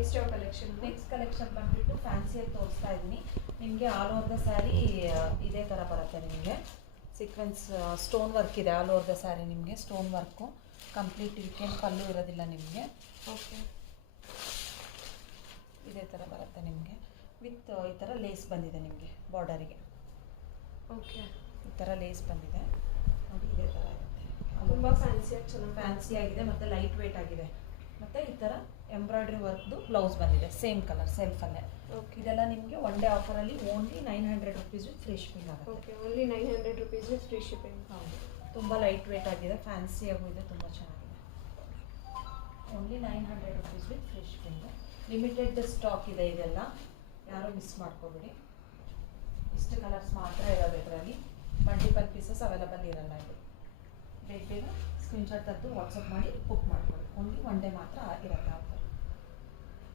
Next ಯಾವ collection? Next collection ಬಂದುಬಿಟ್ಟು ಫ್ಯಾನ್ಸಿಯಲ್ಲಿ ತೋರಿಸ್ತಾ ಇದ್ದೀನಿ ನಿಮಗೆ. ಆಲ್ ಓವರ್ ದ ಸ್ಯಾರಿ ಇದೇ ಥರ ಬರುತ್ತೆ ನಿಮಗೆ. ಸೀಕ್ವೆನ್ಸ್ ಸ್ಟೋನ್ ವರ್ಕ್ ಇದೆ ಆಲ್ ಓವರ್ ದ ಸ್ಯಾರಿ ನಿಮಗೆ. ಸ್ಟೋನ್ ವರ್ಕು ಕಂಪ್ಲೀಟ್ ವೀಕೆಂಡ್ ಪಲ್ಲು ಇರೋದಿಲ್ಲ ನಿಮಗೆ. ಓಕೆ, ಇದೇ ಥರ ಬರುತ್ತೆ ನಿಮಗೆ. ವಿತ್ ಈ ಥರ ಲೇಸ್ ಬಂದಿದೆ ನಿಮಗೆ ಬಾರ್ಡರಿಗೆ. ಓಕೆ, ಈ ಥರ ಲೇಸ್ ಬಂದಿದೆ ನೋಡಿ. ಇದೇ ಥರ ಇರುತ್ತೆ. ತುಂಬ ಫ್ಯಾನ್ಸಿಯಾಗಿ ಚೆನ್ನಾಗಿ ಫ್ಯಾನ್ಸಿ ಆಗಿದೆ ಮತ್ತು ಲೈಟ್ ವೇಟ್ ಆಗಿದೆ. ಮತ್ತು ಈ ಥರ ಎಂಬ್ರಾಯ್ಡ್ರಿ ವರ್ಕ್ದು ಬ್ಲೌಸ್ ಬಂದಿದೆ ಸೇಮ್ ಕಲರ್ ಸೆಲ್ಫಲ್ಲೇ. ಓಕೆ, ಇದೆಲ್ಲ ನಿಮಗೆ ಒನ್ ಡೇ ಆಫರಲ್ಲಿ ಓನ್ಲಿ 900 ರುಪೀಸ್ ಫ್ರೀ ಶಿಪ್ಪಿಂಗ್ ಆಗುತ್ತೆ. Okay, only 900 rupees free shipping. ಹೌದು, ತುಂಬ ಲೈಟ್ ವೇಟ್ ಆಗಿದೆ, ಫ್ಯಾನ್ಸಿಯಾಗೂ ಇದೆ, ತುಂಬ ಚೆನ್ನಾಗಿದೆ. Only 900 rupees with free shipping. Limited stock ಇದೆ ಇದೆಲ್ಲ, ಯಾರೂ ಮಿಸ್ ಮಾಡ್ಕೋಬೇಡಿ. ಇಷ್ಟು ಕಲರ್ಸ್ ಮಾತ್ರ ಇರೋದು ಇದರಲ್ಲಿ. ಮಲ್ಟಿಪಲ್ ಪೀಸಸ್ ಅವೈಲಬಲ್ ಇರಲ್ಲ ಇದು. ಬೇಗ ಬೇಗ ಸ್ಕ್ರೀನ್ಶಾಟ್ ತೆಗೆದು ವಾಟ್ಸಪ್ ಮಾಡಿ ಬುಕ್ ಮಾಡ್ಕೊಳ್ಳಿ. ಓನ್ಲಿ ಒನ್ ಡೇ ಮಾತ್ರ ಇರುತ್ತೆ.